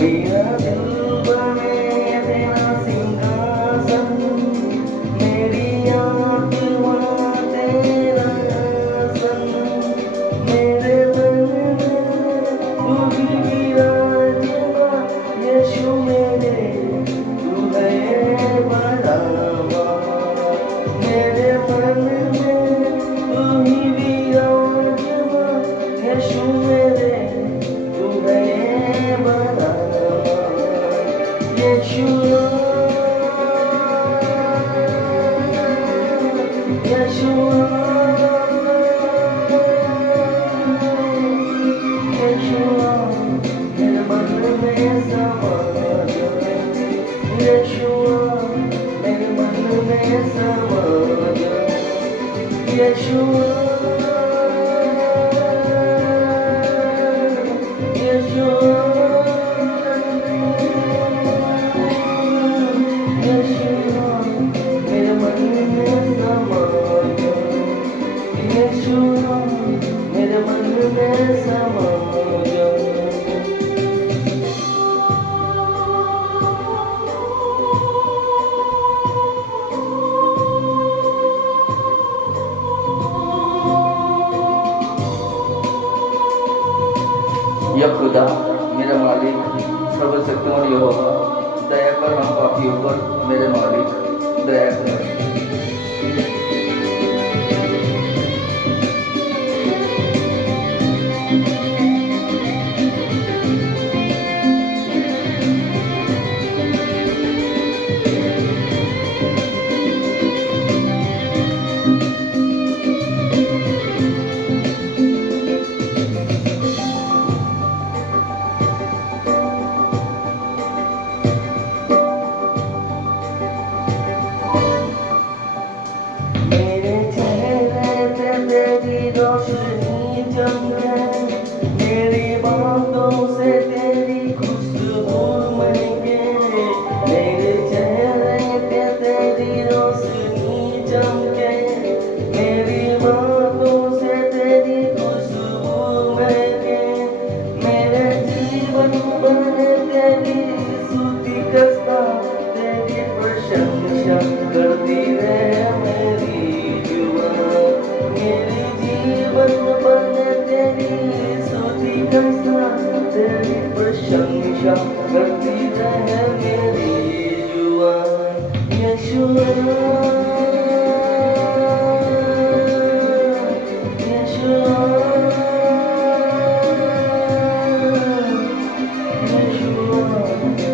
मेरा दिल बने तेरा सिंहासन, मेरी आत्मा तेरा आसन, मेरे मन में तू ही विराजमान, यीशु मेरे तू है बराबर। मेरे मन में तू ही विराजमान, यीशु मेरे तू है बराबर। यीशुआ, यीशुआ, यीशुआ, मेरे मन में समा जा। यीशुआ, मेरे मन में समा जा। यीशुआ, यीशुआ, यीशुआ, मेरे मन में समा जा। यीशुआ, मेरे मन में समा जा। या खुदा, मेरा मालिक, सर्वशक्तिमान यहोवा, दया कर हम पापियों पर। मेरे मालिक, दया कर। मेरे चेहरे पे तेरी रोशनी चमके, मेरी बातों से तेरी खुशबू महके। मेरे चेहरे पे तेरी रोशनी चमके, मेरी बातों से तेरी खुशबू महके। मेरे जीवन भर तेरी स्तुति करता, तेरी प्रशंसा करती रहे मेरी जुबान। मेरे जीवन भर तेरी स्तुति करता, तेरी प्रशंसा करती रहे मेरी जुबान। यीशुआ, यीशुआ, यीशुआ,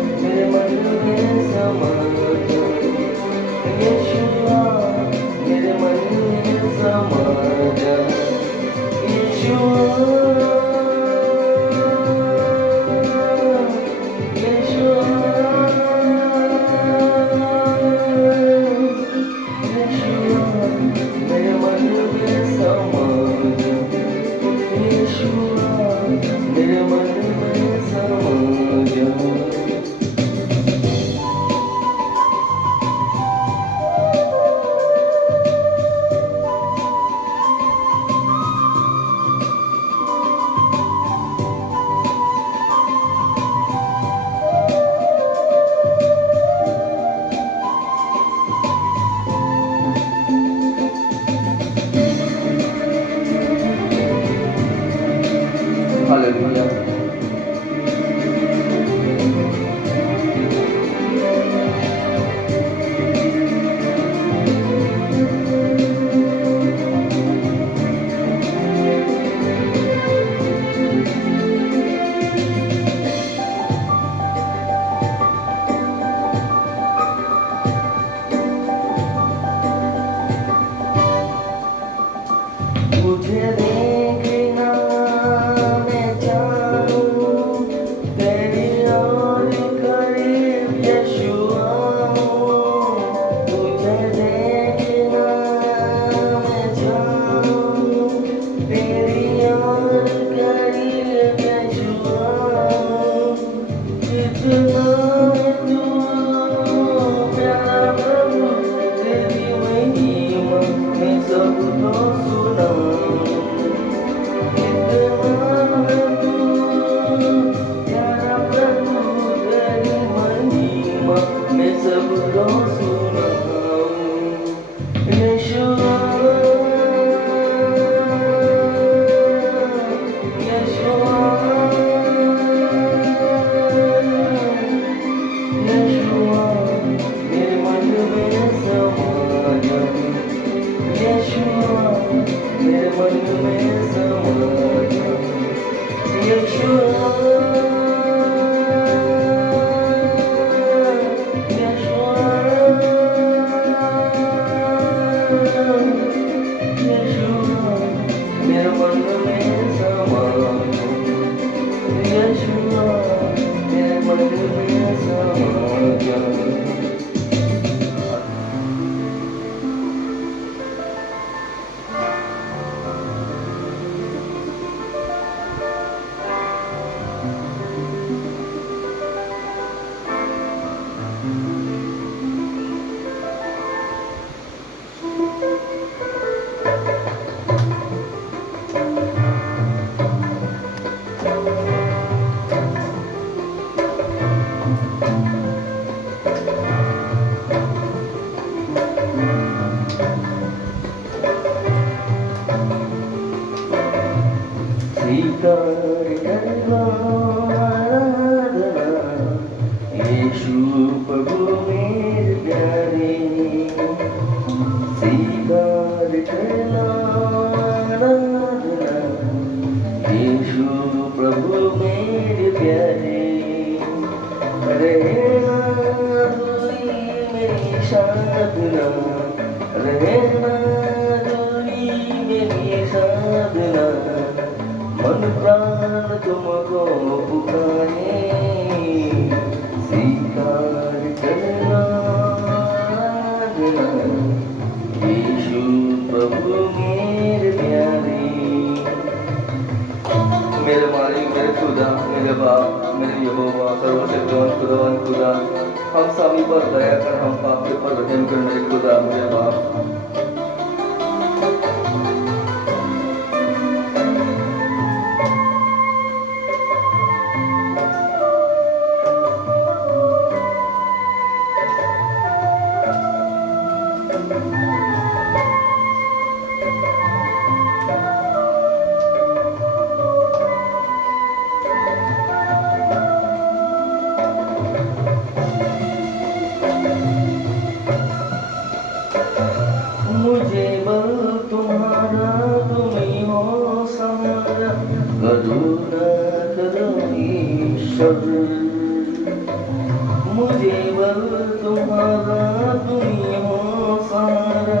प्यारे, रहना दूरी मेरी साधना, रहना दूरी मेरी साधना, मन प्राण तुमको पुकारे, स्वीकार करना यीशु प्रभु मेरे प्यारे। मेरे मालिक, मेरे खुदा, मेरे बाप, मेरे यहोवा, सर्वशक्तिमान खुदावन खुदा, हम सभी पर दया कर, हम पापी पर रहम कर मेरे खुदा, मेरे बाप। मुझे बल तुम्हारा, तुम ही हो सहारा, करुणा करो ईश्वर। मुझे बल तुम्हारा, तुम ही हो सहारा,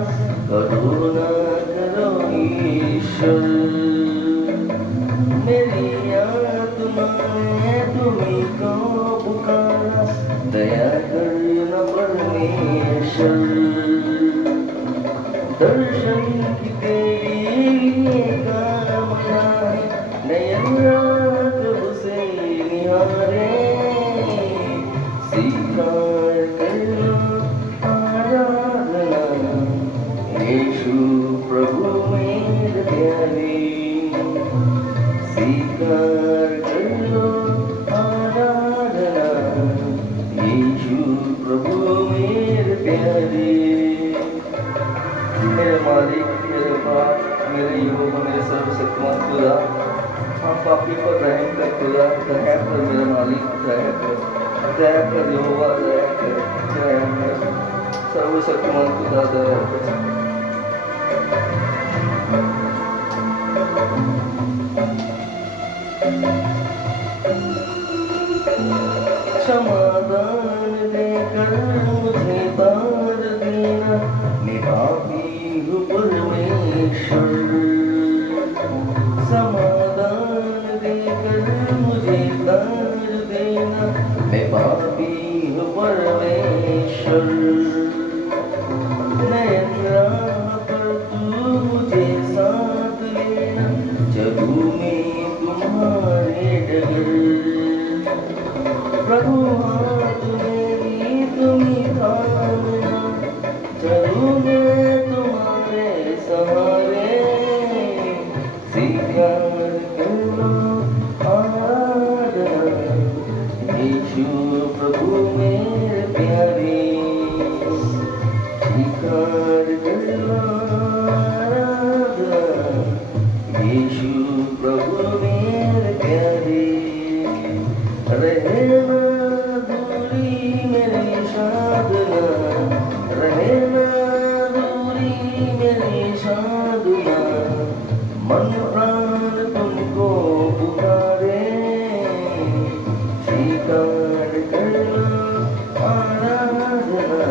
करुणा करो ईश्वर। मेरी आत्मा ने तुम्ही को पुकारा, दया करना परमेश्वर। दर्शन की तेरी कामना है, नयन रात उसे निहारे, स्वीकार करो आराधना यीशु प्रभु मेरे प्यारे, स्वीकार करो आराधना यीशु प्रभु मेरे प्यारे। मेरे मालिक, मेरे बाप, मेरे यहोवा, मेरे सर्वशक्तिमान खुदा, हम पापी पर रहम कर खुदा, दया कर मेरे मालिक, दया कर यहोवा, दया कर सर्वशक्तिमान खुदा, दया कर। समाधान देकर मुझे तार देना, मैं पापी हूँ परमेश्वर। समाधान देकर मुझे तार देना, मैं पापी हूँ परमेश्वर। नयन राह पर तू मुझे साथ लेना, चलूँ मैं तुम्हारे डगर। प्रभु हाथ मेरी तुम्ही थामना, चलूँ मैं तुम्हारे सहारे, स्वीकार करो आराधना यीशु प्रभु मेरे प्यारे, स्वीकार करो आराधना यीशु प्रभु मेरे प्यारे। रहना दूरी मेरी साधना, रहना दूरी मेरी साधना, मन प्राण तुमको पुकारे, स्वीकार करना आराधना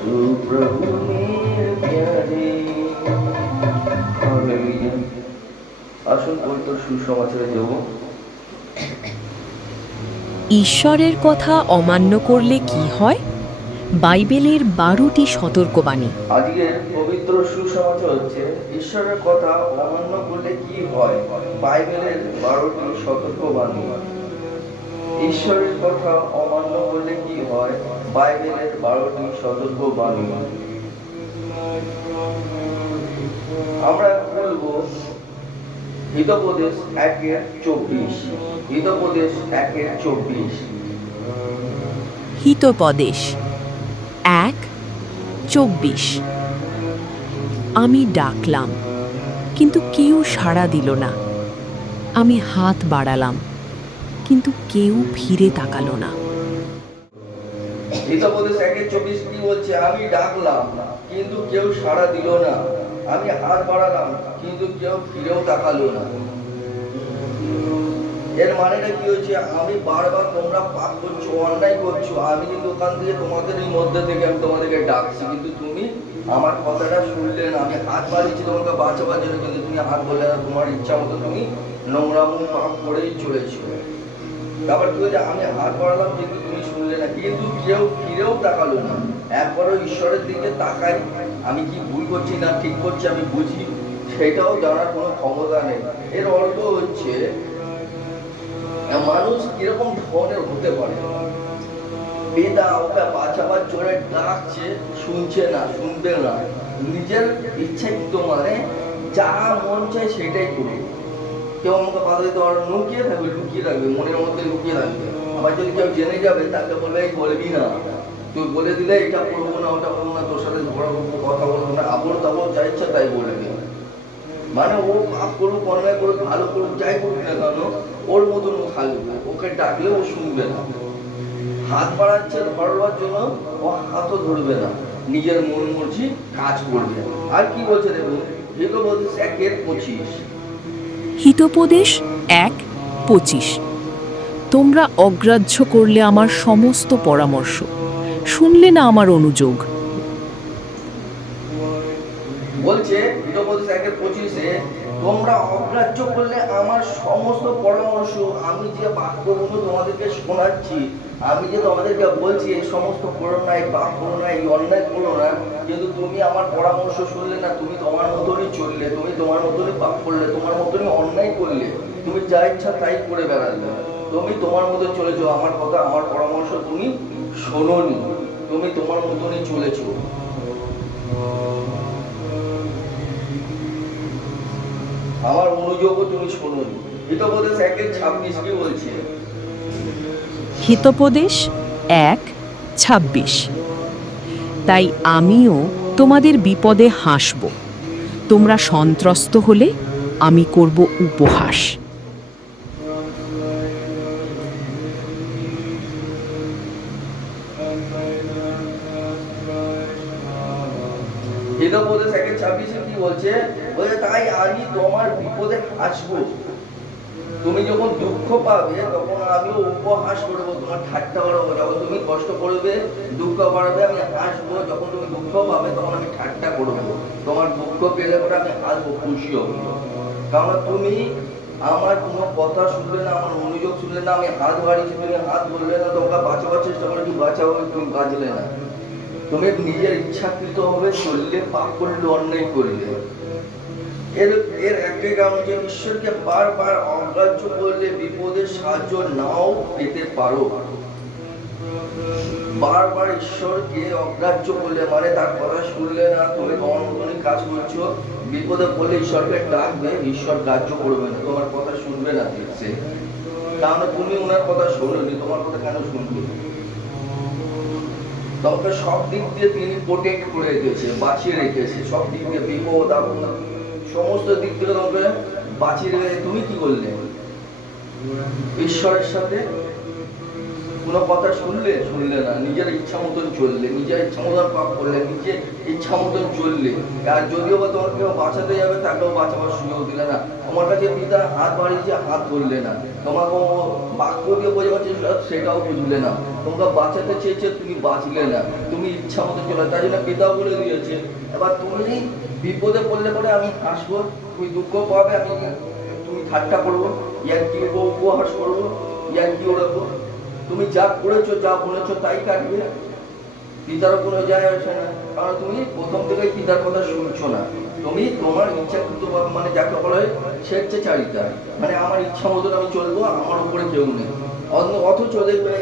जो प्रभु मेरे प्यारे। हालेलुया। আসুন পবিত্র সুসমাচারে যাব। ঈশ্বরের কথা অমান্য করলে কি হয়? বাইবেলের 12টি সতর্কবাণী। আজকের পবিত্র সুসমাচার হচ্ছে ঈশ্বরের কথা অমান্য করলে কি হয়, বাইবেলের 12টি সতর্কবাণী। ঈশ্বরের কথা অমান্য করলে কি হয়, বাইবেলের 12টি সতর্কবাণী। আমরা বলবো হিতোপদেশ 1:24, হিতোপদেশ 1:24। হিতোপদেশ 1:24। আমি ডাকলাম, কিন্তু কেউ সাড়া দিল না। আমি হাত বাড়ালাম, কিন্তু কেউ ফিরে তাকালো না। হিতোপদেশ 1:24 কি বলছে? আমি ডাকলাম কিন্তু কেউ সাড়া দিল না, আমি হাত বাড়ালাম কিন্তু কেউ ফিরেও তাকালো না। এর মানেটা কি হচ্ছে, আমি বারবার তোমরা পাপ করছো, অন্যায় করছো, আমি কিন্তু ওখান থেকে তোমাদের এই মধ্যে থেকে আমি তোমাদেরকে ডাকছি, কিন্তু তুমি আমার কথাটা শুনলে না। আমি হাত বাড়িয়েছি তোমাকে বাঁচাবার জন্য, কিন্তু তুমি হাত বললে না। তোমার ইচ্ছা মতো তুমি নোংরাম পাপ করেই চলেছো। তারপর কি হয়েছে, আমি হাত বাড়ালাম কিন্তু তুমি শুনলে না, কিন্তু কেউ ফিরেও তাকালো না। একবারও ঈশ্বরের দিকে তাকাই, আমি কি ভুল করছি না ঠিক করছি আমি বুঝি, সেটাও জানার কোনো ক্ষমতা নেই। এর অর্থ হচ্ছে মানুষ কিরকম ধরনের হতে পারে। পিতা ওকে বাঁচাবার জোরে ডাকছে, শুনছে না, শুনবে না, নিজের ইচ্ছাকৃত মানে যা মন চায় সেটাই করবে। কেউ আমাকে বাধা দিতে পারবে, লুকিয়ে থাকবে, লুকিয়ে রাখবে, মনের মধ্যে লুকিয়ে রাখবে। আবার যদি কেউ জেনে যাবে তাকে বলবে এই বলবি না, তুই বলে দিলে এটা করবো না ওটা করবো না, তোর সাথে ঝগড়া করবো, কথা বলবো না, আবল তাবল যা ইচ্ছা তাই বলবে। মানে ও পাপ করুক, অন্যায় করুক, ভালো করুক, যাই করুক না কেন, ওর মতন ও থাকবে। ওকে ডাকলে ও শুনবে না। হাত বাড়াচ্ছে ধরবার জন্য, ও হাতও ধরবে না, নিজের মন মর্জি কাজ করবে। আর কি বলছে দেখুন, হিতোপদেশ 1:25। হিতোপদেশ 1:25। তোমরা অগ্রাহ্য করলে আমার সমস্ত পরামর্শ, শুনলে না আমার অনুযোগ। বলছে হিতোপদেশ 1:25-এ, তোমরা অগ্রাহ্য করলে আমার সমস্ত পরামর্শ, আমি যে বাক্যগুলো তোমাদেরকে শোনাচ্ছি, আমি যে তোমাদেরকে বলছি এই সমস্ত করো না, এই পাপ করো না, এই অন্যায় করো না, কিন্তু তুমি আমার পরামর্শ শুনলে না। তুমি তোমার মতনই চললে, তুমি তোমার মতনই পাপ করলে, তোমার মতনই অন্যায় করলে, তুমি যা ইচ্ছা তাই করে বেড়ালে, তুমি তোমার মতো চলেছো। আমার কথা, আমার পরামর্শ তুমি শোনোনি, তুমি তোমার মতনই চলেছো। আমার অনুযোগও তুমি শোনোনি। হিতোপদেশ 1:26 কি বলছে? হিতোপদেশ 1:26। তাই আমিও তোমাদের বিপদে হাসব, তোমরা সন্ত্রস্ত হলে আমি করব উপহাস। হিতোপদেশ 1:26 কি বলছে? বলছে তাই আমি তোমার বিপদে হাসবো। তুমি যখন দুঃখ পাবে তখন আমিও উপহাস করবো, তোমার ঠাট্টা করবো। যখন তুমি কষ্ট করবে, দুঃখ পাবে, আমি হাসবো। যখন তুমি দুঃখ পাবে তখন আমি ঠাট্টা করবো। তোমার দুঃখ পেলে পরে আমি হাসবো, খুশি হবো। কারণ তুমি আমার কোনো কথা শুনলে না, আমার অনুযোগ শুনলে না। আমি হাত বাড়িয়েছি, তুমি হাত ধরলে না। তোমাকে বাঁচাবার চেষ্টা করে কি বাঁচাবো, তুমি বাঁচলে না। তুমি নিজের ইচ্ছাকৃত ভাবে চললে, পাপ করলে, অন্যায় করলে। এর এর একটাই কারণ যে ঈশ্বরকে বারবার অগ্রাহ্য করলে বিপদের সাহায্য নাও পেতে পারো। বারবার ঈশ্বরকে অগ্রাহ্য করলে মানে তার কথা শুনলে না, তুমি তোমার মতনই কাজ করছো, বিপদে পড়লে ঈশ্বরকে ডাকবে, ঈশ্বর গ্রাহ্য করবে না, তোমার কথা শুনবে না সে। কারণ তুমি ওনার কথা শোনোনি, তোমার কথা কেন শুনবে? তোমাকে সব দিক দিয়ে তিনি প্রোটেক্ট করে রেখেছে, বাঁচিয়ে রেখেছে, সব দিক দিয়ে বিপদ আপদ সমস্ত দিক থেকে তোমাকে বাঁচিয়ে রেখেছে। তুমি কি করলে? ঈশ্বরের সাথে কোনো কথা শুনলে না, নিজের ইচ্ছা মতন চললে, নিজের ইচ্ছা মতন পাপ করলে, নিজের ইচ্ছা মতন চললে। আর যদিও বা তোমার কেউ বাঁচাতে যাবে, তাকেও বাঁচাবার সুযোগ দিলে না। তোমার কাছে পিতা হাত বাড়িয়েছে, হাত ধরলে না। তোমাকে বাক্য দিয়ে বোঝাবার চেষ্টা, সেটাও বুঝলে না। তোমাকে বাঁচাতে চেয়েছে, তুমি বাঁচলে না, তুমি ইচ্ছা মতো চলে। তাই জন্য পিতাও বলে দিয়েছে, এবার তুমি বিপদে পড়লে পরে আমি হাসবো, তুমি দুঃখ পাবে, আমি তুমি ঠাট্টা করবো, ইয়ার কি উপহাস করবো, ইয়ার কি ওড়াবো। তুমি যা করেছো, যা বলেছো তাই কাটবে, পিতারও কোনো যায় আসে না। কারণ তুমি প্রথম থেকে পিতার কথা শুনছো না। তুমি তোমার ইচ্ছাকৃত মানে যাকে বলা হয় স্বেচ্ছাচারিতা, মানে আমার ইচ্ছা মতন আমি চলবো, আমার উপরে কেউ নেই। অথচ দেখবে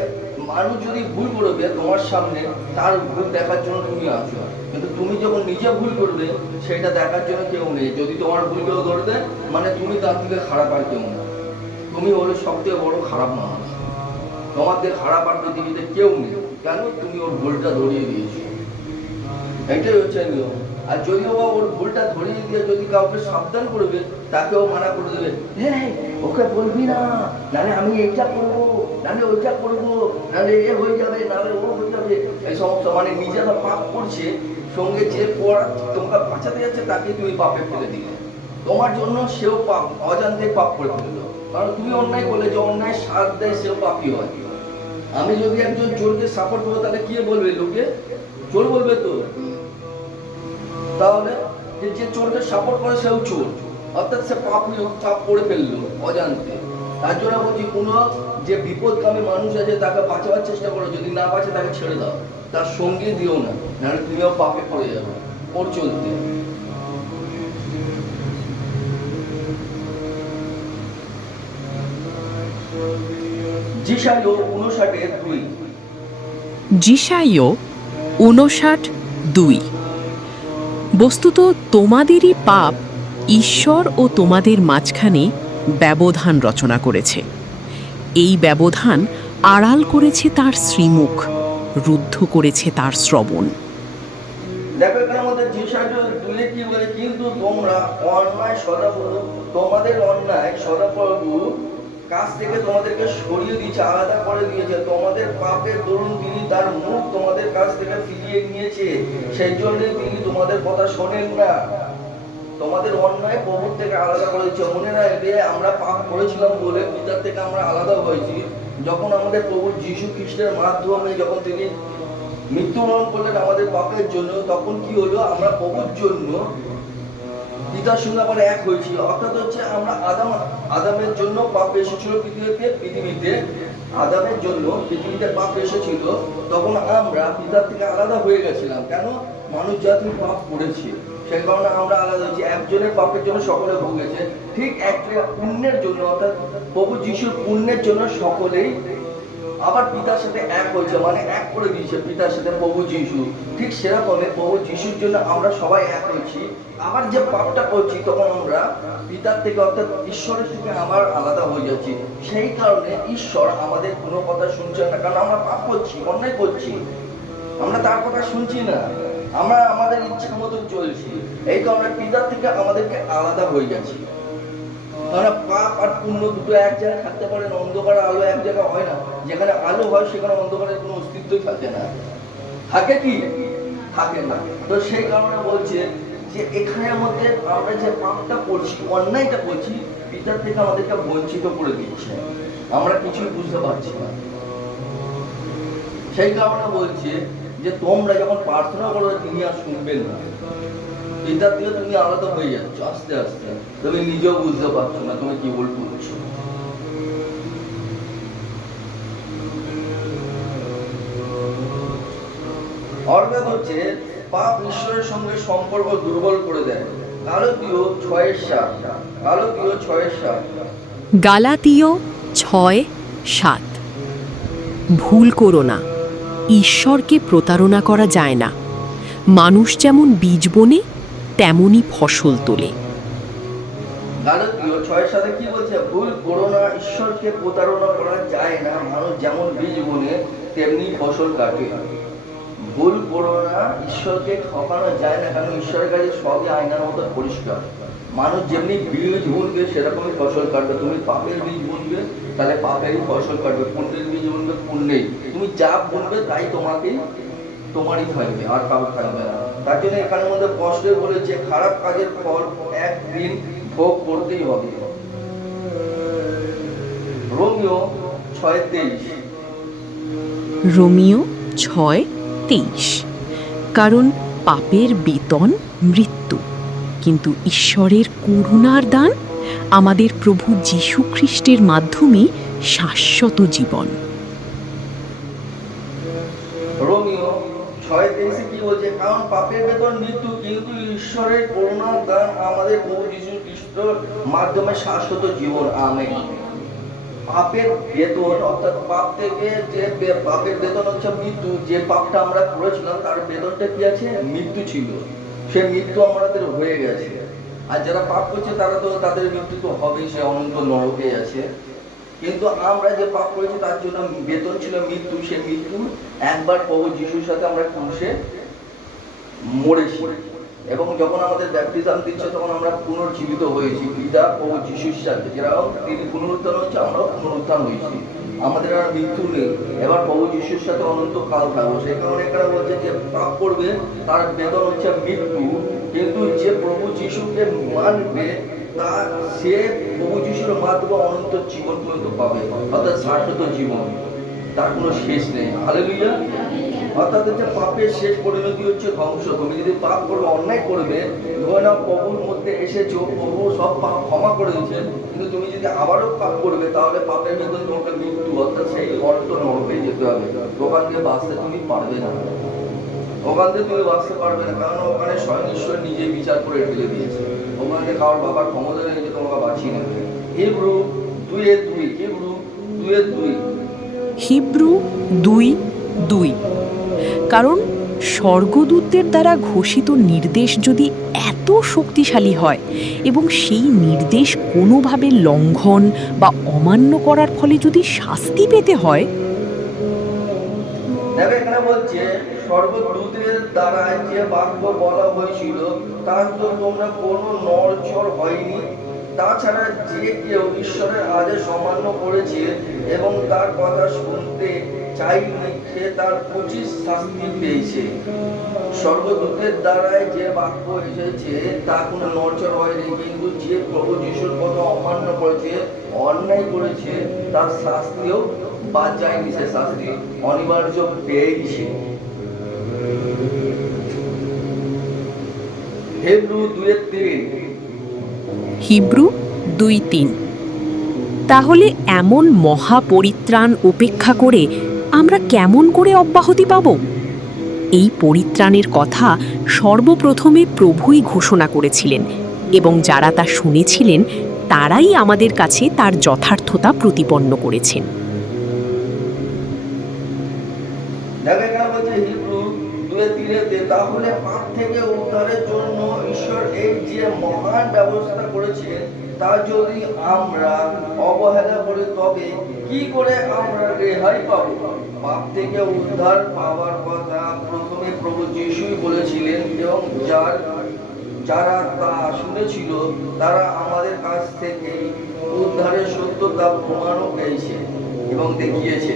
মানুষ যদি ভুল করবে তোমার সামনে, তার ভুল দেখার জন্য তুমি আসো, কিন্তু তুমি যখন নিজে ভুল করবে সেটা দেখার জন্য কেউ নেই। যদি তোমার ভুল কেউ ধরবে, মানে তুমি তার থেকে খারাপ আর কেউ না। তুমি হলো সবথেকে বড় খারাপ মানুষ। তোমাদের খারাপ আর পৃথিবীতে কেউ নেই, কেন? তুমি ওর ভুলটা ধরিয়ে দিয়েছো, এটাই হচ্ছে নিয়ম। আর যদিও ওর ভুলটা ধরিয়ে দিয়ে যদি কাউকে সাবধান করবে, তাকেও মানা করে দেবে, হ্যাঁ ওকে বলবি না, নাহলে আমি এইটা করবো, নাহলে ওইটা করবো, নাহলে এ হয়ে যাবে, নাহলে ও হয়ে যাবে। এই সমস্ত মানে নিজেরা পাপ করছে, সঙ্গে যে পড়া তোমরা বাঁচাতে যাচ্ছে তাকে তুমি পাপে ফেলে দিলে। তোমার জন্য সেও পাপ, অজান্তে পাপ করে ফেললো। কারণ তুমি অন্যায় করলে, যে অন্যায় সাথ দেয় সেও পাপী হয়। আমি যদি একজন চোরকে সাপোর্ট করবো তাহলে কি বলবে লোকে? চোর বলবে তো। তাহলে যে চোরকে সাপোর্ট করে সেও চোর, অর্থাৎ সে পাপ করে ফেললো অজান্তে। তার জন্য বলছি, কোনো যে বিপদগামী মানুষ আছে তাকে বাঁচাবার চেষ্টা করো, যদি না বাঁচে তাকে ছেড়ে দাও, তার সঙ্গে দিও না, নাহলে তুমিও পাপে পড়ে যাবে ওর চলতে। যিশায় 59:2। যিশায় 59:2। বস্তুত তোমাদেরই পাপ ঈশ্বর ও তোমাদের মাঝখানে ব্যবধান রচনা করেছে। এই ব্যবধান আড়াল করেছে তার শ্রীমুখ, রুদ্ধ করেছে তার শ্রবণ। দেখো এখানে আমাদের যিশায় 2 কি বলে, কিন্তু তোমরা অন্যায় সদাপ্রভু, তোমাদের অন্যায় সদাপ্রভু কাছ থেকে তোমাদেরকে সরিয়ে দিয়েছে, আলাদা করে দিয়েছে। তোমাদের পাপের দরুন তিনি তার মুখ তোমাদের কাছ থেকে ফিরিয়ে নিয়েছে, সেই জন্য তিনি তোমাদের কথা শোনেন না। তোমাদের অন্যায় প্রভুর থেকে আলাদা করেছে। মনে রাখবে, আমরা পাপ করেছিলাম বলে পিতার থেকে আমরা আলাদা হয়েছি। যখন আমাদের প্রভু যীশু খ্রিস্টের মাধ্যমে যখন তিনি মৃত্যুবরণ করলেন আমাদের পাপের জন্য, তখন কি হলো? আমরা প্রভুর জন্য পিতার সঙ্গে আবার এক হয়েছি। অর্থাৎ হচ্ছে আমরা আদামের জন্য পাপ এসেছিল পৃথিবীতে, আদামের জন্য পৃথিবীতে পাপ এসেছিল। তখন আমরা পিতার থেকে আলাদা হয়ে গেছিলাম। কেন? মানুষ জাতি পাপ করেছে, সেই কারণে আমরা আলাদা হয়েছি। একজনের পাপের জন্য সকলে ভুগেছে, ঠিক একটা পুণ্যের জন্য, অর্থাৎ প্রভু যিশুর পুণ্যের জন্য সকলেই আবার পিতার সাথে এক হয়েছে, মানে এক করে দিয়েছে পিতার সাথে প্রভু যিশু। ঠিক সেরকমই প্রভু যিশুর জন্য আমরা সবাই এক হয়েছি। আবার যে পাপটা করছি তখন আমরা পিতার থেকে, অর্থাৎ ঈশ্বরের থেকে আবার আলাদা হয়ে যাচ্ছি। সেই কারণে ঈশ্বর আমাদের কোনো কথা শুনছে না, কারণ আমরা পাপ করছি, অন্যায় করছি, আমরা তার কথা শুনছি না, আমরা আমাদের ইচ্ছা মতন চলছি। এই কারণে পিতার থেকে আমাদেরকে আলাদা হয়ে যাচ্ছি। কারণ পাপ আর পুণ্য দুটো এক জায়গায় থাকতে পারে না, অন্ধকার আলো এক জায়গায় হয় না। যেখানে আলো হয় সেখানে অন্ধকারের কোনো অস্তিত্বই থাকে না। থাকে কি? থাকে না। তো সেই কারণে বলছে যে এখানের মধ্যে আমরা যে পাপটা করছি, অন্যায়টা করছি, পিতার থেকে আমাদেরকে বঞ্চিত করে দিচ্ছে, আমরা কিছুই বুঝতে পারছি না। সেই কারণে বলছে যে তোমরা যখন প্রার্থনা করো তিনি আর শুনবেন না। পিতার থেকে তুমি আলাদা হয়ে যাচ্ছ আস্তে আস্তে, তুমি নিজেও বুঝতে পারছো না তুমি কি বলছো। অর্থাৎ হচ্ছে পাপ ঈশ্বরের সঙ্গে সম্পর্ক দুর্বল করে দেয়। গালাতীয় 6:7। গালাতীয় 6:7। গালাতীয় 6:7। ভুল করো না, ঈশ্বরকে প্রতারণা করা যায় না। মানুষ যেমন বীজ বোনে তেমনই ফসল তোলে। গালাতীয় 6:7 কি বলছে? ভুল করো না, ঈশ্বরকে প্রতারণা করা যায় না। মানুষ যেমন বীজ বোনে তেমনি ফসল কাটে। ভুল করো না, ঈশ্বরকে ঠকানো যায় না, কারণ ঈশ্বরের কাছে সবই আয়নার মতো পরিষ্কার। মানুষ যেমনি বীজ বুনবে সেরকমই ফসল কাটবে। তুমি পাপের বীজ বুনবে তাহলে পাপেরই ফসল কাটবে, পুণ্যের বীজ বুনবে পুণ্যেই। তুমি যা বুনবে তাই তোমারই থাকবে, আর কারো থাকবে না। তার জন্য এখানের মধ্যে স্পষ্ট বলেছে খারাপ কাজের ফল একদিন ভোগ করতেই হবে। রোমিও 6:23। রোমিও 6:23। কারণ পাপের বেতন মৃত্যু, কিন্তু ঈশ্বরের করুণার দান আমাদের প্রভু যীশু খ্রিস্টের মাধ্যমে শাশ্বত জীবন। রোমিও 6:23 কি বলছে? কারণ পাপের বেতন মৃত্যু, কিন্তু ঈশ্বরের করুণার দান আমাদের প্রভু যীশু খ্রিস্টের মাধ্যমে শাশ্বত জীবন। আমেন। পাপের বেতন, অর্থাৎ পাপ থেকে যে পাপের বেতন হচ্ছে মৃত্যু। যে পাপটা আমরা করেছিলাম তার বেতনটা কি আছে? মৃত্যু ছিল। সে মৃত্যু আমাদের হয়ে গেছে। আর যারা পাপ করছে তারা তো তাদের মৃত্যু তো হবেই, সে অনন্ত নরকে আছে। কিন্তু আমরা যে পাপ করেছি তার জন্য বেতন ছিল মৃত্যু। সে মৃত্যু একবার প্রভু যিশুর সাথে আমরা ক্রুশে মরেছি, এবং যখন আমাদের ব্যাপটিজম দিচ্ছে তখন আমরা পুনর্জীবিত হয়েছি পিতা প্রভু যিশুর সাথে। যেরকম তিনি পুনরুত্থান হচ্ছে, আমরাও পুনরুত্থান হয়েছি। আমাদের আর মৃত্যু নেই, এবার প্রভু যিশুর সাথে অনন্ত কাল থাকবো। সেই কারণে এখানে বলছে যে পাপ করবে তার বেতন হচ্ছে মৃত্যু, কিন্তু যে প্রভু যিশুকে মানবে তা সে প্রভু যিশুর মাধ্যমে অনন্ত জীবন পর্যন্ত পাবে, অর্থাৎ শাশ্বত জীবন, তার কোনো শেষ নেই। হালেলুয়া। অর্থাৎ হচ্ছে পাপের শেষ পরিণতি হচ্ছে ধ্বংস। তুমি যদি পাপ করবে, অন্যায় করবে, ধরে নাও প্রভুর মধ্যে এসেছো, প্রভু সব পাপ ক্ষমা করে দিয়েছেন, কিন্তু তুমি যদি আবারও পাপ করবে, তাহলে পাপের বেতন তোমাকে মৃত্যু, অর্থাৎ সেই অর্থ নরকে যেতে হবে। ওখান থেকে বাঁচতে তুমি পারবে না, ওখান থেকে তুমি বাঁচতে পারবে না, কারণ ওখানে স্বয়ং ঈশ্বর নিজেই বিচার করে ঢেলে দিয়েছে। ওখান থেকে কারোর বাবার ক্ষমতা নেই যে তোমাকে বাঁচিয়ে নেবে। Hebrew 2:2, Hebrew 2:2। হিব্রু 2:2। কারণ স্বর্গদূতদের দ্বারা ঘোষিত নির্দেশ যদি এত শক্তিশালী হয় এবং সেই নির্দেশ কোনোভাবে লঙ্ঘন বা অমান্য করার ফলে যদি শাস্তি পেতে হয়, দেখো এখানে বলছে স্বর্গদূতের দ্বারা যে বাক্য বলা হয়েছিল তার তো তোমরা কোনো নড়চড় হয়নি। তাছাড়া যে কেউ ঈশ্বরের আদেশ অমান্য করেছে এবং তার কথা শুনতে চাইনি, সে তার উচিত শাস্তি পেয়েছে। স্বর্গদূতের দ্বারাই যে বাক্য এসেছে তা কোনো নড়চড় হয়নি, কিন্তু যে প্রভু যিশুর কথা অমান্য করেছে, অন্যায় করেছে, তার শাস্তিও বাদ যায়নি, সে শাস্তি অনিবার্য পেয়েছে। হিব্রু 2:3। হিব্রু 2:3। তাহলে এমন মহাপরিত্রাণ উপেক্ষা করে আমরা কেমন করে অব্যাহতি পাব? এই পরিত্রাণের কথা সর্বপ্রথমে প্রভুই ঘোষণা করেছিলেন এবং যারা তা শুনেছিলেন তারাই আমাদের কাছে তার যথার্থতা প্রতিপন্ন করেছেন। দেখো এখানে বলছে হিব্রু 2:3-তে, তাহলে পাপ থেকে উদ্ধারের জন্য ঈশ্বর এই যে মহান ব্যবস্থা করেছেন তা যদি আমরা অবহেলা করি, তবে কি করে আমরা রেহাই পাবো? পাপ থেকে উদ্ধার পাওয়ার কথা প্রথমে প্রভু যিশুই বলেছিলেন এবং যারা তা শুনেছিল তারা আমাদের কাছ থেকে উদ্ধারের সত্যতা প্রমাণও পেয়েছে এবং দেখিয়েছে।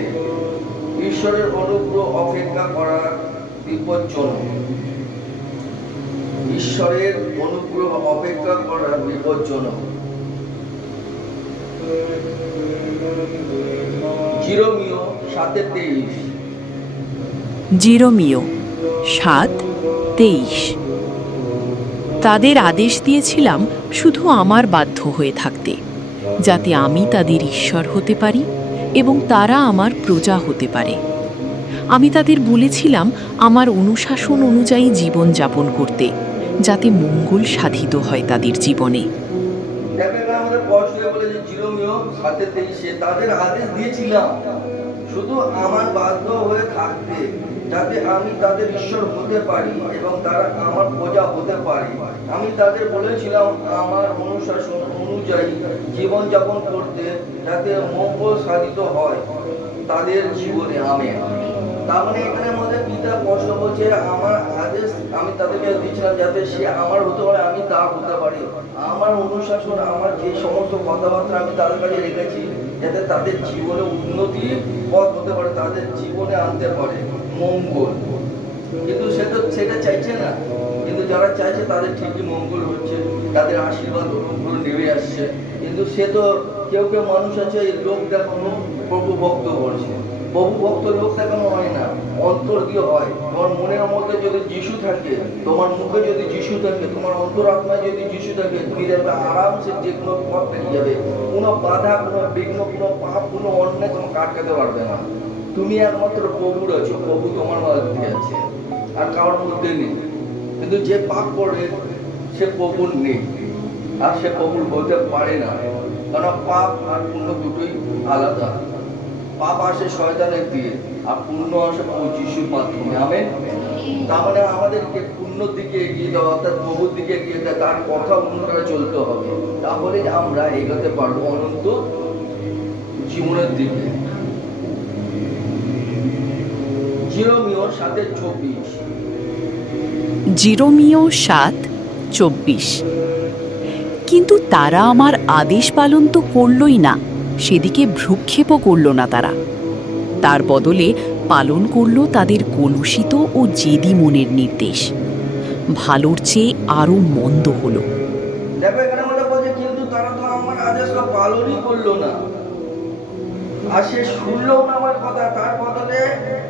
ঈশ্বরের অনুগ্রহ অপেক্ষা করার বিপজ্জনক। ঈশ্বরের অনুগ্রহ অপেক্ষা করার বিপজ্জনক। জিরোমীয় 7:23। জিরোমীয় 7:23। তাদের আদেশ দিয়েছিলাম শুধু আমার বাধ্য হয়ে থাকতে, যাতে আমি তাদের ঈশ্বর হতে পারি এবং তারা আমার প্রজা হতে পারে। আমি তাদের বলেছিলাম আমার অনুশাসন অনুযায়ী জীবন যাপন করতে, যাতে মঙ্গল সাধিত হয় তাদের জীবনে। আমাদের পড়াশোনা বলে যে জিরোমীয় 7:23, তাদের আদেশ দিয়েছিলাম শুধু আমার বাধ্য হয়ে থাকতে, যাতে আমি তাদের ঈশ্বর হতে পারি এবং তারা আমার প্রজা হতে পারে। আমি তাদের বলেছিলাম আমার অনুশাসন অনুযায়ী জীবন যাপন করতে, যাতে মঙ্গল সাধিত হয় তাদের জীবনে। আমেন। তার মানে এখানে আমাদের পিতা স্পষ্ট বলছে আমার আদেশ আমি তাদেরকে দিয়েছিলাম যাতে সে আমার হতে পারে, আমি তার হতে পারি। আমার অনুশাসন, আমার যে সমস্ত কথাবার্তা আমি তাদের কাছে রেখেছি, যাতে তাদের জীবনে উন্নতি পথ হতে পারে, তাদের জীবনে আনতে পারে মঙ্গল। কিন্তু সে তো সেটা চাইছে না, কিন্তু যারা চাইছে তাদের ঠিকই মঙ্গল হচ্ছে, তাদের আশীর্বাদ অনুগ্রহ নেমে আসছে। কিন্তু সে তো কেউ কেউ মানুষ আছে লোক দেখানো প্রভু ভক্ত করছে। প্রভু ভক্ত লোক দেখানো হয় না, অন্তর দিয়ে হয়। তোমার মনের মধ্যে যদি যিশু থাকে, তোমার মুখে যদি যিশু থাকে, তোমার অন্তরাত্মায় যদি যিশু থাকে, তুমি দেখবে আরামসে যে কোনো পথ পেরিয়ে যাবে। কোনো বাধা, কোনো বিঘ্ন, কোনো পাপ, কোনো অন্যায় তোমাকে আটকাতে পারবে না। তুমি একমাত্র প্রভুর আছো, প্রভু তোমার মধ্যে আছে, আর কারোর মধ্যে নেই। কিন্তু যে পাপ করে সে প্রভুর নেই, আর সে প্রভুর হতে পারে না, কারণ পাপ আর পুণ্য দুটোই আলাদা। পাপ আসে শয়তানের দিয়ে, আর পুণ্য আসে প্রভু যিশুর মাধ্যমে। আমেন। তার মানে আমাদেরকে পুণ্যর দিকে এগিয়ে দেওয়া, অর্থাৎ প্রভুর দিকে এগিয়ে দেওয়া, তার কথা অনুসারে চলতে হবে, তাহলে আমরা এগোতে পারবো অনন্ত জীবনের দিকে। জিরোমীয় 7:24। জিরোমীয় 7:24। কিন্তু তারা আমার আদেশ পালন তো করলই না, সেদিকে ভ্রুক্ষেপও করল না তারা। তার বদলে পালন করল তাদের কলুষিত ও জেদি মনের নির্দেশ। ভালোর চেয়ে আরও মন্দ হলো। দেখো এখানে আমাদের বলছে করলো না, আর সে শুনলো না আমার কথা, তার বদলে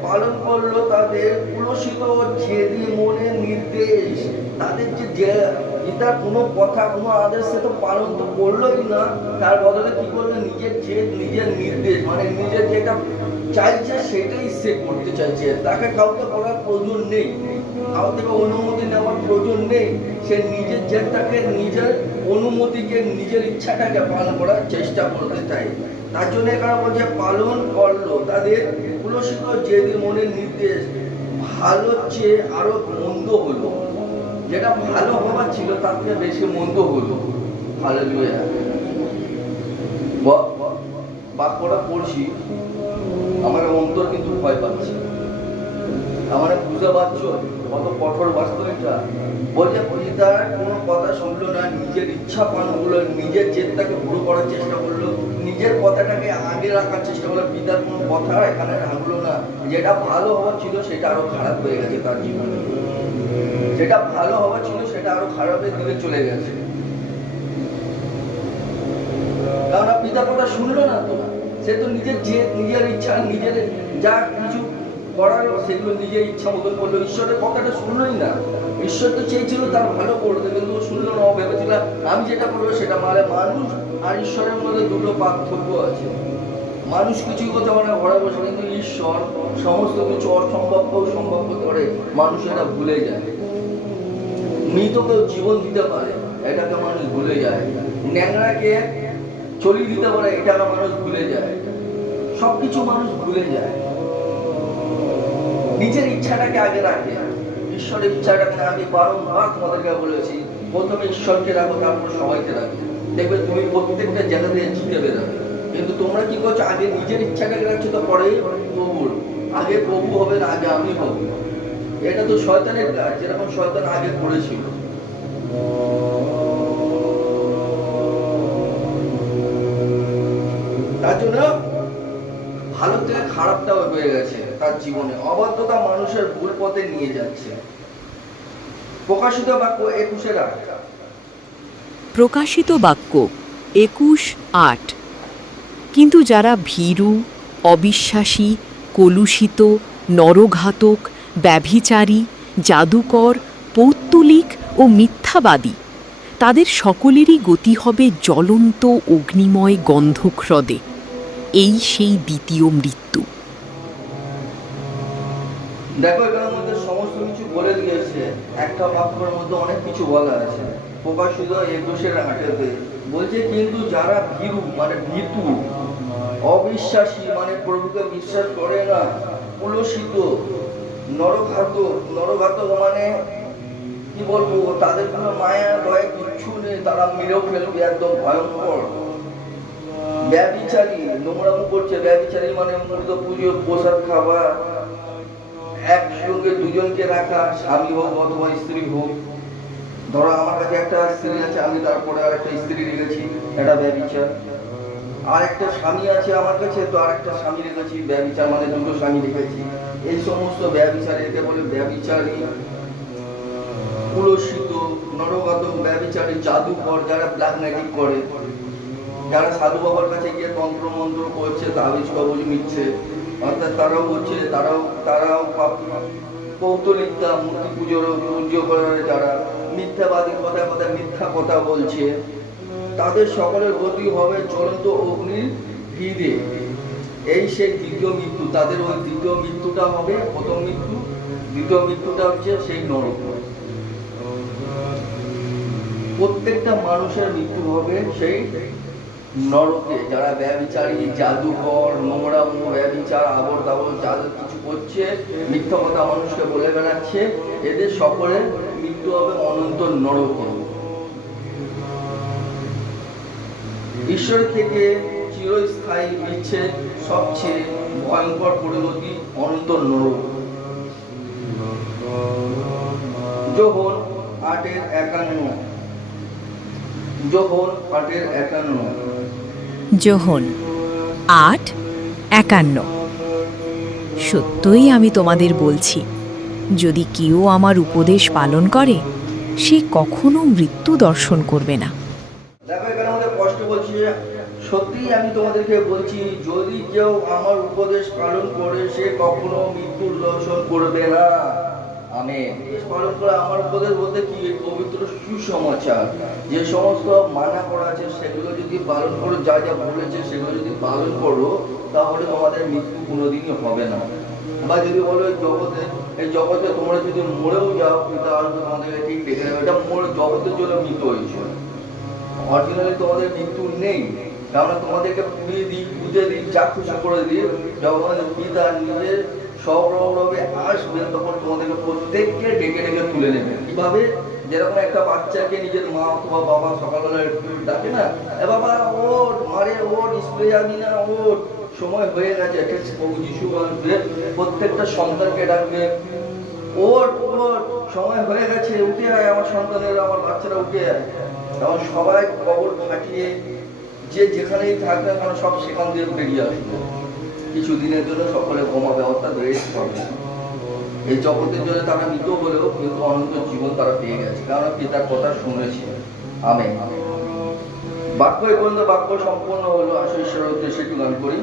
পালন করলো তাদের কুলসিত জেদি মনের নির্দেশ। তাদের যে গীতার কোনো কথা, কোনো আদেশ সে তো পালন তো করলোই না, তার বদলে কি করলো, নিজের জেদ, নিজের নির্দেশ, মানে নিজের যেটা চাইছে সেটাই সে করতে চাইছে। তাকে কাউকে বলার প্রয়োজন নেই, কাউ থেকে অনুমতি নেওয়ার প্রয়োজন নেই। সে নিজের জেদটাকে, নিজের অনুমতিকে, নিজের ইচ্ছাটাকে পালন করার চেষ্টা করতে চায়। তার জন্য এখানে বলছে পালন করলো তাদের কুলসিত জেদি মনের নির্দেশ। ভালো চেয়ে আরো মন্দ হলো, যেটা ভালো হওয়ার ছিল তার থেকে বেশি মন্দ হলো। হালেলুয়া। বাক্যটা পড়ছি, আমার অন্তর কিন্তু ভয় পাচ্ছে। আমার বুঝতে পারছো কত কঠোর বাস্তবিকটা। বলছে পিতার কোনো কথা শুনলো না, নিজের ইচ্ছা পালন করলো, নিজের জেদটাকে পুরো করার চেষ্টা করলো, নিজের কথাটাকে আগে রাখার চেষ্টা করলো। পিতার কোনো কথা এখানে রাখলো না। যেটা ভালো হওয়ার ছিল সেটা আরো খারাপ হয়ে গেছে তার জীবনে। যেটা ভালো হওয়ার ছিল সেটা আরো খারাপের দিকে চলে গেছে। কারণ পিতার কথা শুনলো না তো, সে তো নিজের জেদ, নিজের ইচ্ছা, নিজের যা কিছু করার সেগুলো নিজের ইচ্ছা মতন করলো। ঈশ্বরের কথাটা শুনলোই না। ঈশ্বর তো চেয়েছিল তার ভালো করতে, কিন্তু শুনলো না। ও ভেবেছিল আমি যেটা করবো সেটা মানে। মানুষ আর ঈশ্বরের মধ্যে দুটো পার্থক্য আছে। মানুষ কিছুই করতে পারে না ঘরে বসে, কিন্তু ঈশ্বর সমস্ত কিছু অসম্ভবকেও সম্ভব করে। মানুষেরা ভুলে যায়। মৃতকেও জীবন দিতে পারে, এটাকে মানুষ ভুলে যায়। ন্যাংরাকে চলিয়ে দিতে পারে, এটাকে মানুষ ভুলে যায়। সবকিছু মানুষ ভুলে যায়, নিজের ইচ্ছাটাকে আগে রাখে। ঈশ্বরের ইচ্ছাটাকে আমি বারংবার তোমাদেরকে বলেছি, প্রথমে ঈশ্বরকে রাখো, তারপর সবাইকে রাখো। দেখবে তুমি প্রত্যেকটা জায়গাতে জিতে বেরোবে। কিন্তু তোমরা কি করছো, আগে নিজের ইচ্ছাটাকে রাখছো, তো পরে প্রভুর। আগে প্রভু হবে না, আগে আমি হব। এটা তো শয়তানের কাজ, যেরকম শয়তান আগে করেছিল। তার জন্য ভালো থেকে খারাপটাও হয়ে গেছে তার জীবনে। অবাধ্যতা মানুষের ভুল পথে নিয়ে যাচ্ছে। প্রকাশিত বাক্য 21:8। প্রকাশিত বাক্য 21:8। কিন্তু যারা ভীরু, অবিশ্বাসী, কলুষিত, নরঘাতক, ব্যভিচারী, জাদুকর, পৌত্তলিক ও মিথ্যাবাদী, তাদের সকলেরই গতি হবে জ্বলন্ত অগ্নিময় গন্ধক হ্রদে। এই সেই দ্বিতীয় মৃত্যু। দেখো এটার মধ্যে সমস্ত কিছু বলে দিয়েছে, একটা বাক্যের মধ্যে অনেক কিছু বলা আছে। প্রকাশিত 21:8 বলছে কিন্তু যারা ভীরু মানে ভীতু, অবিশ্বাসী মানে প্রভুকে বিশ্বাস করে না, কুলসিত, নরঘাতক। নরঘাতক মানে কি বলবো, তাদের কোনো মায়া দয়া কিচ্ছু নেই, তারা মেরেও ফেলবে, একদম ভয়ঙ্কর। ব্যভিচারী, নোংরামো করছে। ব্যভিচারী মানে মূলত পুজো, প্রসাদ খাওয়া, একসঙ্গে দুজনকে রাখা, স্বামী হোক অথবা স্ত্রী হোক। ধরো আমার কাছে একটা স্ত্রী আছে, আমি তারপরে আর একটা স্ত্রী রেখেছি, এটা ব্যভিচার। আর একটা স্বামী আছে আমার কাছে, তো আর একটা স্বামী রেখেছি, ব্যভিচার মানে দুটো স্বামী রেখেছি। এই সমস্ত ব্যভিচার, একে বলে ব্যভিচারী, কুলসিত, নরঘাতক, ব্যভিচারী, জাদুকর, যারা ব্ল্যাক ম্যাজিক করে, যারা সাধু বাবার কাছে গিয়ে তন্ত্র মন্ত্র করছে, তাবিজ কবজ নিচ্ছে, অর্থাৎ তারাও হচ্ছে, তারাও পৌত্তলিকতা, মূর্তি পুজো করার, যারা মিথ্যাবাদী, কথা মিথ্যা কথা বলছে, তাদের সকলের গতি হবে জ্বলন্ত অগ্নির হৃদে। এই সেই দ্বিতীয় মৃত্যু। তাদের ওই দ্বিতীয় মৃত্যুটা হবে প্রথম মৃত্যু, দ্বিতীয় মৃত্যুটা হচ্ছে সেই নরক। প্রত্যেকটা মানুষের মৃত্যু হবে সেই নরকে। যারা ব্যভিচারী, জাদুকর, নোংরা ব্যভিচার, আবর দাবর যাদের কিছু করছে, মিথ্যা কথা মানুষকে বলে বেড়াচ্ছে, এদের সকলের মৃত্যু হবে অনন্ত নরকে। ঈশ্বর থেকে চিরস্থায়ী বিচ্ছেদ, সবচেয়ে ভয়ঙ্কর পরিণতি, অনন্ত নরক। যোহন 8:51। যোহন 8:51। যোহন 8:51। সত্যই আমি তোমাদের বলছি, যদি কেউ আমার উপদেশ পালন করে, সে কখনো মৃত্যু দর্শন করবে না। দেখো এখানে আমাদের কষ্ট বলছে, সত্যিই আমি তোমাদেরকে বলছি, যদি কেউ আমার উপদেশ পালন করে সে কখনো মৃত্যুর দর্শন করবে না। আমেন। পালন করে আমার উপদেশ বলতে কি, পবিত্র সুসমাচার যে সমস্ত মানা করা আছে সেগুলো যদি পালন করো, যা যা বলেছে সেগুলো যদি পালন করো, তাহলে তোমাদের মৃত্যু কোনোদিনই হবে না। বা যদি বলো এই জগতে তোমরা যদি মরেও যাও, পিতা আসবে তোমাদেরকে ঠিক দেখে নেবে। এটা জগতের জন্য মৃত হয়েছে, অরিজিনালি তোমাদের মৃত্যু নেই। আমরা তোমাদেরকে পুড়িয়ে দিই, বুঝে দিই, যা খুশি করে দিই। যখন পিতা নিজের সৌরভে আসবেন তখন তোমাদেরকে প্রত্যেককে ডেকে ডেকে তুলে নেবেন। কিভাবে? যেরকম একটা বাচ্চাকে নিজের মা অথবা বাবা সকালবেলা একটু ডাকে না, এ বাবা ওর, মারে ওর, স্কুলে যাবি না, ওর সময় হয়ে গেছে। প্রভু যিশু আসবে, প্রত্যেকটা সন্তানকে ডাকবে, ওর ওর সময় হয়ে গেছে, উঠে আয় আমার সন্তানেরা, আমার বাচ্চারা উঠে আয়। তখন সবাই কবর ফাটিয়ে যে যেখানেই থাকবে কেন সব সেখান দিয়ে বেরিয়ে আসবে। কিছুদিনের জন্য সকলে ঘুমাবে, অর্থাৎ রেস্ট পাবে। এই জগতের জন্য তারা মৃত হলেও কিন্তু অনন্ত জীবন তারা পেয়ে গেছে, কারণ পিতার কথা শুনেছে। আমেন। বাক্য এই পর্যন্ত বাক্য সম্পূর্ণ হলো। আসলে ঈশ্বরের উদ্দেশ্যে একটু গান করি।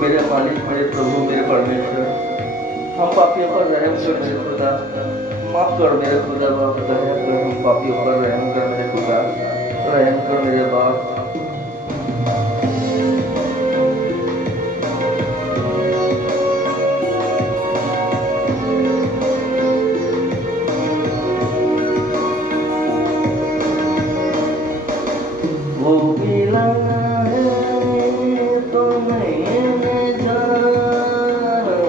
मेरे मालिक, मेरे प्रभु, मेरे परमेश्वर, हम पापियों पर रहम कर मेरे खुदा, माफ कर मेरे खुदा बाप, दया कर हम पापियों पर रहम कर मेरे खुदा, रहम कर मेरे बाप। वो मिला है तो मैंने जाने,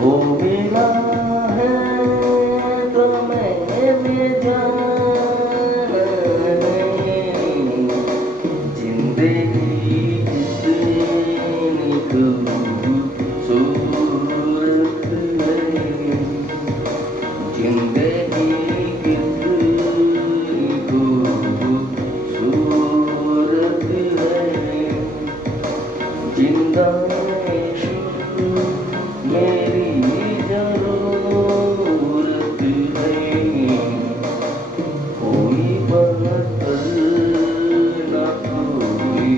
वो मिला है तो मैंने जाने, जिंदगी कितनी खूबसूरत है, जिंदगी कितनी खूबसूरत है, जिंदा यीशु मेरी जरूरत है, कोई बदल न कोई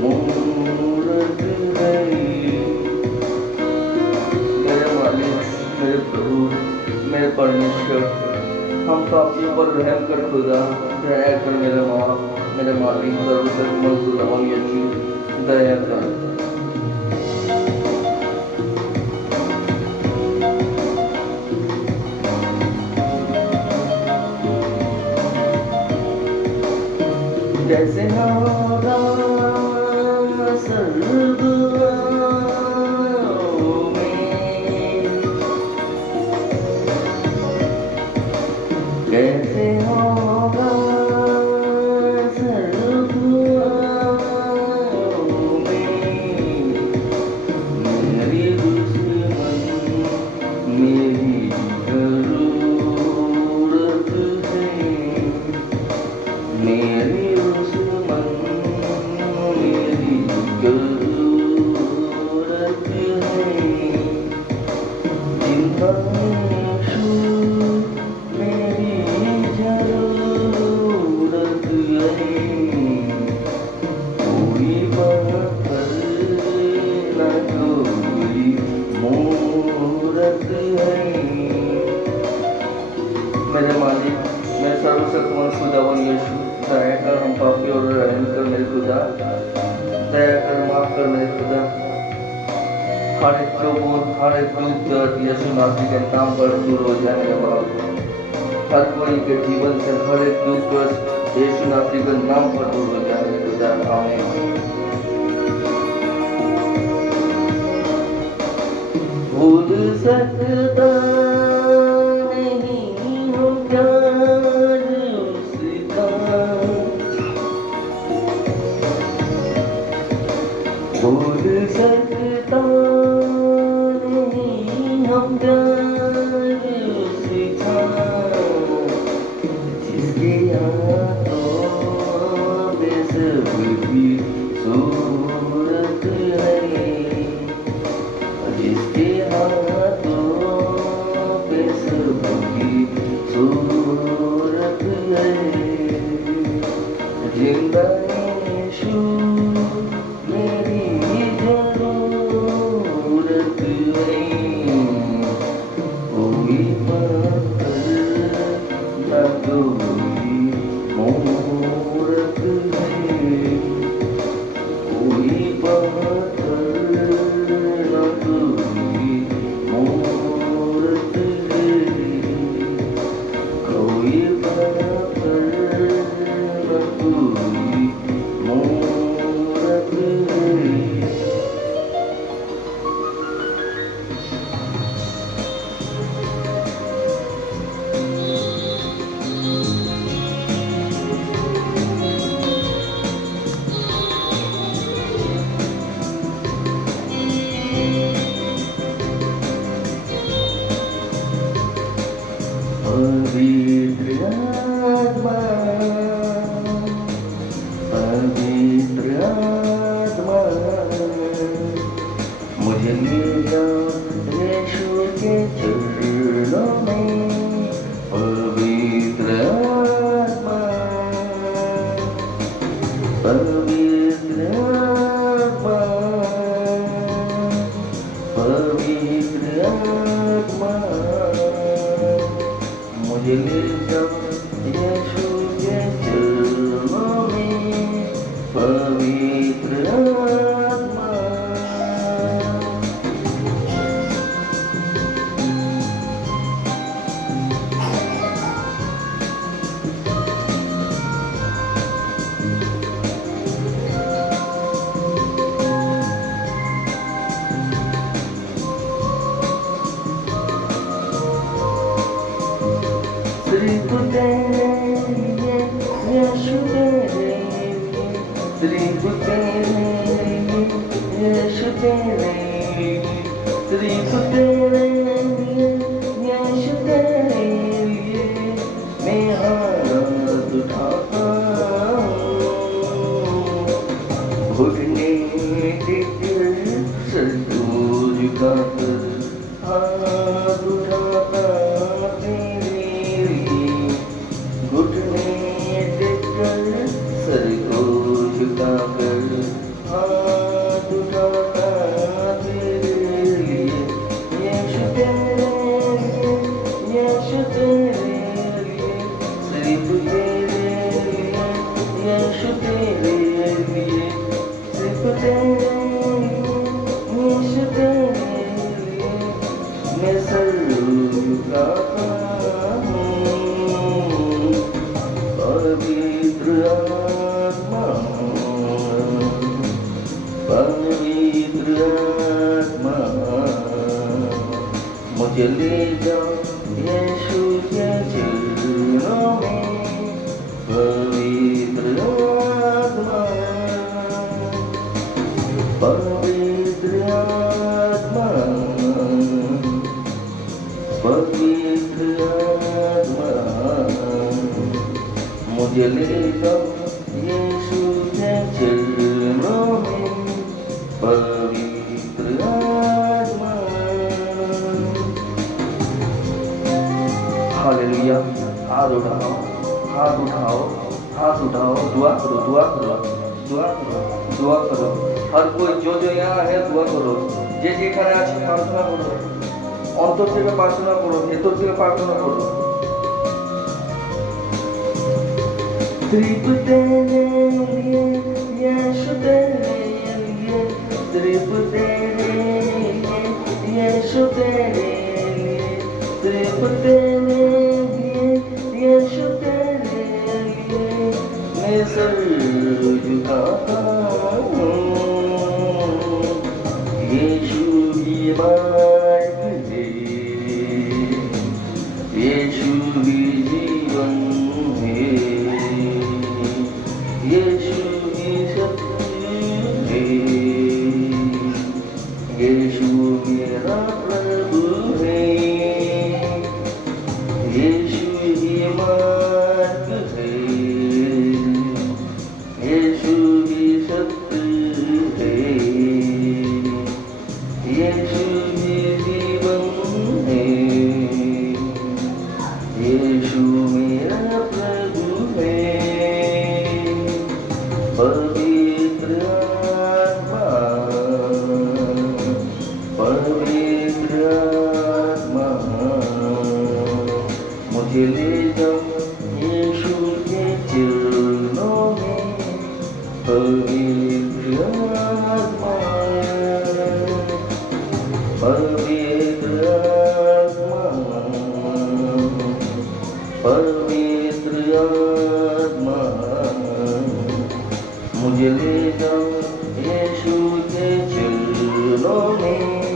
मूरत है। मेरे मालिक, मेरे प्रभु, मेरे परमेश्वर, हम पापियों पर रहम कर खुदा, दया कर मेरे माँ, मेरे मालिक, सर्वशक्तिमान खुदा, हम यीशु दया कर। जैसे हमारा सर्वों में, कैसे होगा सर्वों में, मेरी दुश्मन मेरी जरूरत है, मेरी दुश्मन मेरी जरूरत है, जिंदा यीशु मेरी जरूरत है, कोई बदल न हर एक दुख दर्द यीशु मसीह के नाम पर दूर हो जाएगा बाप। हर कोई के जीवन से हर एक दुख दर्द यीशु मसीह के नाम पर दूर हो जाएगा खुदा। आमीन। भूल सकता नहीं हूँ प्यार उसका, भूल सकता नहीं हम प्यार उसका, जिसके हाथों में सबकी सूरत है, जिसके हाथों पे सबकी सूरत है। जिंदा यीशु मेरी जरूरत है, कोई पत्थर न कोई मूरत है, कोई पत्थर न कोई मूरत है, कोई पत्थर न कोई मूरत है। पवित्र आत्मा, पवित्र आत्मा, मुझे ले जाओ यीशु के चरणों में। पवित्र आत्मा, पवित्र आत्मा, पवित्र आत्मा, मुझे ले जाओ यीशु के चरणों में। पवित्र आत्मा, सिर्फ तेरे लिए यीशु तेरे लिए, सिर्फ तेरे लिए यीशु तेरे लिए, सिर्फ तेरे लिए यीशु तेरे लिए मैं हाथ उठाता हूँ। घुटने टेकर सर को झुकाकर हाथ उठाता तेरे लिए, घुटने टेकर सर को झुकाकर हाथ उठाता तेरे लिए। यीशु तेरे लिए, यीशु तेरे लिए, सिर्फ तेरे लिए, यीशु तेरे लिए, सिर्फ तेरे लिए, यीशु तेरे लिए मैं सर झुकाता हूँ। पवित्र आत्मा, पवित्र आत्मा, मुझे ले जाओ यीशु के चरणों में। पवित्र आत्मा, पवित्र आत्मा, पवित्र आत्मा, मुझे ले जाओ यीशु के चरणों में। पवित्र आत्मा। हालेलुया। हाथ उठाओ, हाथ उठाओ, हाथ उठाओ, दुआ करो, दुआ करो, दुआ करो, दुआ करो। हर कोई जो यहाँ है दुआ करो, যে যেখানে আছে প্রার্থনা করো, অন্তর থেকে প্রার্থনা করো, ভেতর থেকে প্রার্থনা করো। सिर्फ तेरे लिए यीशु तेरे लिए, सिर्फ तेरे लिए यीशु तेरे लिए, सिर्फ तेरे लिए, यीशु तेरे लिए मैं सर झुकाता हूँ। यीशु ही मार्ग है, यीशु ही जीवन है, यीशु ही सत्य है, यीशु मेरा प्रभु है, यीशु ही मार्ग है, यीशु ही सत्य है, यीशु ही जीवन है, यीशु मेरा प्रभु है। पवित्र आत्मा, पवित्र आत्मा, मुझे ले जाओ यीशु के चरणों में। पवित्र आत्मा, पवित्र आत्मा, पवित्र आत्मा, मुझे ले जाओ यीशु के चरणों में।